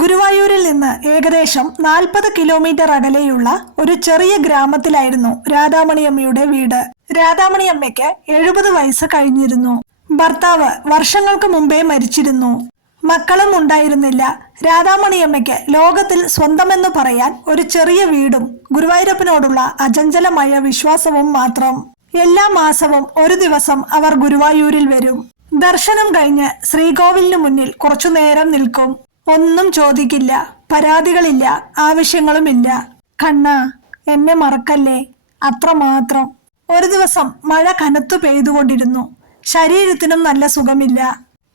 ഗുരുവായൂരിൽ നിന്ന് ഏകദേശം 40 കിലോമീറ്റർ അകലെയുള്ള ഒരു ചെറിയ ഗ്രാമത്തിലായിരുന്നു രാധാമണിയമ്മയുടെ വീട്. രാധാമണിയമ്മയ്ക്ക് 70 വയസ്സ് കഴിഞ്ഞിരുന്നു. ഭർത്താവ് വർഷങ്ങൾക്ക് മുമ്പേ മരിച്ചിരുന്നു. മക്കളും ഉണ്ടായിരുന്നില്ല. രാധാമണിയമ്മയ്ക്ക് ലോകത്തിൽ സ്വന്തമെന്ന് പറയാൻ ഒരു ചെറിയ വീടും ഗുരുവായൂരപ്പനോടുള്ള അചഞ്ചലമായ വിശ്വാസവും മാത്രം. എല്ലാ മാസവും ഒരു ദിവസം അവർ ഗുരുവായൂരിൽ വരും. ദർശനം കഴിഞ്ഞ് ശ്രീകോവിലിനു മുന്നിൽ കുറച്ചു നേരം നിൽക്കും. ഒന്നും ചോദിക്കില്ല, പരാതികളില്ല, ആവശ്യങ്ങളുമില്ല. കണ്ണാ, എന്നെ മറക്കല്ലേ, അത്രമാത്രം. ഒരു ദിവസം മഴ കനത്തു പെയ്തുകൊണ്ടിരുന്നു. ശരീരത്തിനും നല്ല സുഖമില്ല.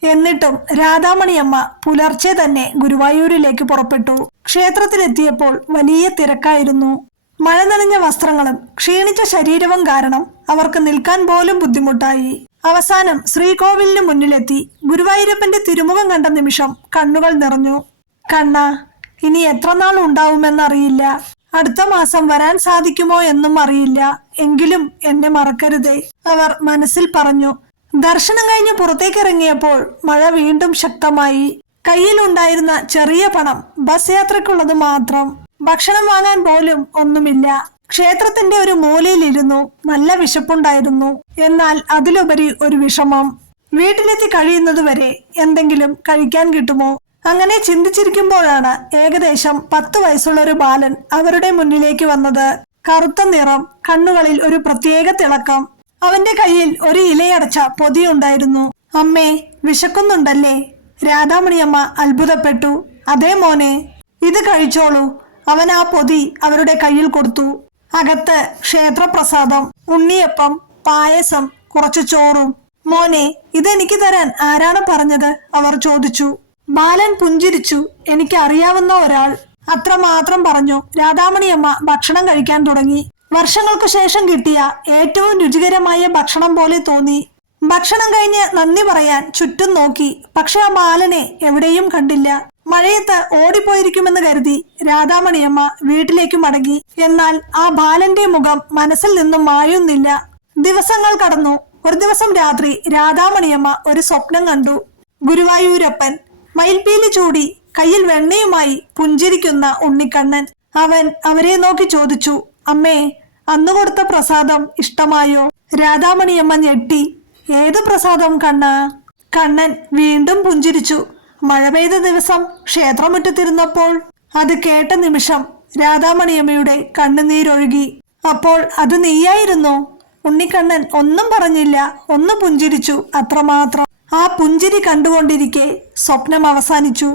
എന്നിട്ടും രാധാമണിയമ്മ പുലർച്ചെ തന്നെ ഗുരുവായൂരിലേക്ക് പുറപ്പെട്ടു. ക്ഷേത്രത്തിലെത്തിയപ്പോൾ വലിയ തിരക്കായിരുന്നു. മഴ നനഞ്ഞ വസ്ത്രങ്ങളും ക്ഷീണിച്ച ശരീരവും കാരണം അവർക്ക് നിൽക്കാൻ പോലും ബുദ്ധിമുട്ടായി. അവസാനം ശ്രീകോവിലിനു മുന്നിലെത്തി. ഗുരുവായൂരപ്പന്റെ തിരുമുഖം കണ്ട നിമിഷം കണ്ണുകൾ നിറഞ്ഞു. കണ്ണാ, ഇനി എത്ര നാൾ ഉണ്ടാവുമെന്നറിയില്ല. അടുത്ത മാസം വരാൻ സാധിക്കുമോ എന്നും അറിയില്ല. എങ്കിലും എന്നെ മറക്കരുതേ, അവർ മനസ്സിൽ പറഞ്ഞു. ദർശനം കഴിഞ്ഞ് പുറത്തേക്കിറങ്ങിയപ്പോൾ മഴ വീണ്ടും ശക്തമായി. കയ്യിലുണ്ടായിരുന്ന ചെറിയ പണം ബസ് യാത്രയ്ക്കുള്ളത് മാത്രം. ഭക്ഷണം വാങ്ങാൻ പോലും ഒന്നുമില്ല. ക്ഷേത്രത്തിന്റെ ഒരു മൂലയിലിരുന്നു. നല്ല വിശപ്പുണ്ടായിരുന്നു. എന്നാൽ അതിലുപരി ഒരു വിഷമം. വീട്ടിലെത്തി കഴിയുന്നതുവരെ എന്തെങ്കിലും കഴിക്കാൻ കിട്ടുമോ? അങ്ങനെ ചിന്തിച്ചിരിക്കുമ്പോഴാണ് ഏകദേശം 10 വയസ്സുള്ള ഒരു ബാലൻ അവരുടെ മുന്നിലേക്ക് വന്നത്. കറുത്ത നിറം, കണ്ണുകളിൽ ഒരു പ്രത്യേക തിളക്കം. അവന്റെ കയ്യിൽ ഒരു ഇലയടച്ച പൊതിയുണ്ടായിരുന്നു. അമ്മേ, വിശക്കുന്നുണ്ടല്ലേ? രാധാമണിയമ്മ അത്ഭുതപ്പെട്ടു. അതേ മോനെ, ഇത് കഴിച്ചോളൂ. അവൻ ആ പൊതി അവരുടെ കയ്യിൽ കൊടുത്തു. അകത്ത് ക്ഷേത്രപ്രസാദം, ഉണ്ണിയപ്പം, പായസം, കുറച്ചു ചോറും. മോനെ, ഇതെനിക്ക് തരാൻ ആരാണ് പറഞ്ഞത്? അവർ ചോദിച്ചു. ബാലൻ പുഞ്ചിരിച്ചു. എനിക്ക് അറിയാവുന്ന ഒരാൾ. അത്രമാത്രം പറഞ്ഞു. രാധാമണിയമ്മ ഭക്ഷണം കഴിക്കാൻ തുടങ്ങി. വർഷങ്ങൾക്കു ശേഷം കിട്ടിയ ഏറ്റവും രുചികരമായ ഭക്ഷണം പോലെ തോന്നി. ഭക്ഷണം കഴിഞ്ഞ് നന്ദി പറയാൻ ചുറ്റും നോക്കി. പക്ഷെ ആ ബാലനെ എവിടെയും കണ്ടില്ല. മഴയത്ത് ഓടിപ്പോയിരിക്കുമെന്ന് കരുതി രാധാമണിയമ്മ വീട്ടിലേക്ക് മടങ്ങി. എന്നാൽ ആ ബാലന്റെ മുഖം മനസ്സിൽ നിന്നും മായുന്നില്ല. ദിവസങ്ങൾ കടന്നു. ഒരു ദിവസം രാത്രി രാധാമണിയമ്മ ഒരു സ്വപ്നം കണ്ടു. ഗുരുവായൂരപ്പൻ മയിൽപീലി ചൂടി കയ്യിൽ വെണ്ണയുമായി പുഞ്ചിരിക്കുന്ന ഉണ്ണിക്കണ്ണൻ. അവൻ അവരെ നോക്കി ചോദിച്ചു, അമ്മേ, അന്ന് കൊടുത്ത പ്രസാദം ഇഷ്ടമായോ? രാധാമണിയമ്മ ഞെട്ടി. ഏത് പ്രസാദം കണ്ണാ? കണ്ണൻ വീണ്ടും പുഞ്ചിരിച്ചു. മഴ പെയ്ത ദിവസം ക്ഷേത്രമുറ്റത്തിരുന്നപ്പോൾ. അത് കേട്ട നിമിഷം രാധാമണിയമ്മയുടെ കണ്ണുനീരൊഴുകി. അപ്പോൾ അത് നീയായിരുന്നോ? ഉണ്ണിക്കണ്ണൻ ഒന്നും പറഞ്ഞില്ല, ഒന്ന് പുഞ്ചിരിച്ചു, അത്രമാത്രം. ആ പുഞ്ചിരി കണ്ടുകൊണ്ടിരിക്കെ സ്വപ്നം അവസാനിച്ചു.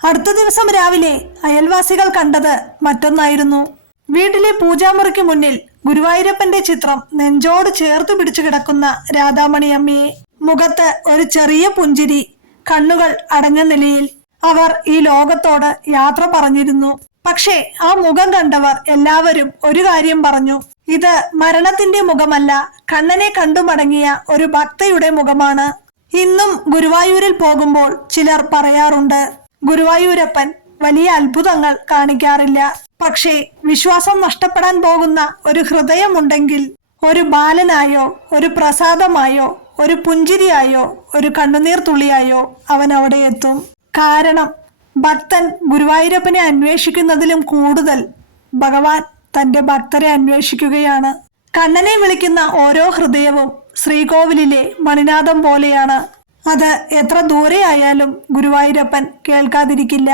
അടുത്ത ദിവസം രാവിലെ അയൽവാസികൾ കണ്ടത് മറ്റൊന്നായിരുന്നു. വീട്ടിലെ പൂജാമുറിക്ക് മുന്നിൽ ഗുരുവായൂരപ്പന്റെ ചിത്രം നെഞ്ചോട് ചേർത്ത് പിടിച്ചു കിടക്കുന്ന രാധാമണിയമ്മയെ. മുഖത്ത് ഒരു ചെറിയ പുഞ്ചിരി, കണ്ണുകൾ അടഞ്ഞ നിലയിൽ. അവർ ഈ ലോകത്തോട് യാത്ര പറഞ്ഞിരുന്നു. പക്ഷേ ആ മുഖം കണ്ടവർ എല്ലാവരും ഒരു കാര്യം പറഞ്ഞു. ഇത് മരണത്തിന്റെ മുഖമല്ല, കണ്ണനെ കണ്ടു മടങ്ങിയ ഒരു ഭക്തയുടെ മുഖമാണ്. ഇന്നും ഗുരുവായൂരിൽ പോകുമ്പോൾ ചിലർ പറയാറുണ്ട്, ഗുരുവായൂരപ്പൻ വലിയ അത്ഭുതങ്ങൾ കാണിക്കാറില്ല. പക്ഷേ വിശ്വാസം നഷ്ടപ്പെടാൻ പോകുന്ന ഒരു ഹൃദയമുണ്ടെങ്കിൽ ഒരു ബാലനായോ, ഒരു പ്രസാദമായോ, ഒരു പുഞ്ചിരിയായോ, ഒരു കണ്ണുനീർ തുള്ളിയായോ അവൻ അവിടെ എത്തും. കാരണം ഭക്തൻ ഗുരുവായൂരപ്പനെ അന്വേഷിക്കുന്നതിലും കൂടുതൽ ഭഗവാൻ തന്റെ ഭക്തരെ അന്വേഷിക്കുകയാണ്. കണ്ണനെ വിളിക്കുന്ന ഓരോ ഹൃദയവും ശ്രീകോവിലിലെ മണിനാദം പോലെയാണ്. അത് എത്ര ദൂരെയായാലും ഗുരുവായൂരപ്പൻ കേൾക്കാതിരിക്കില്ല.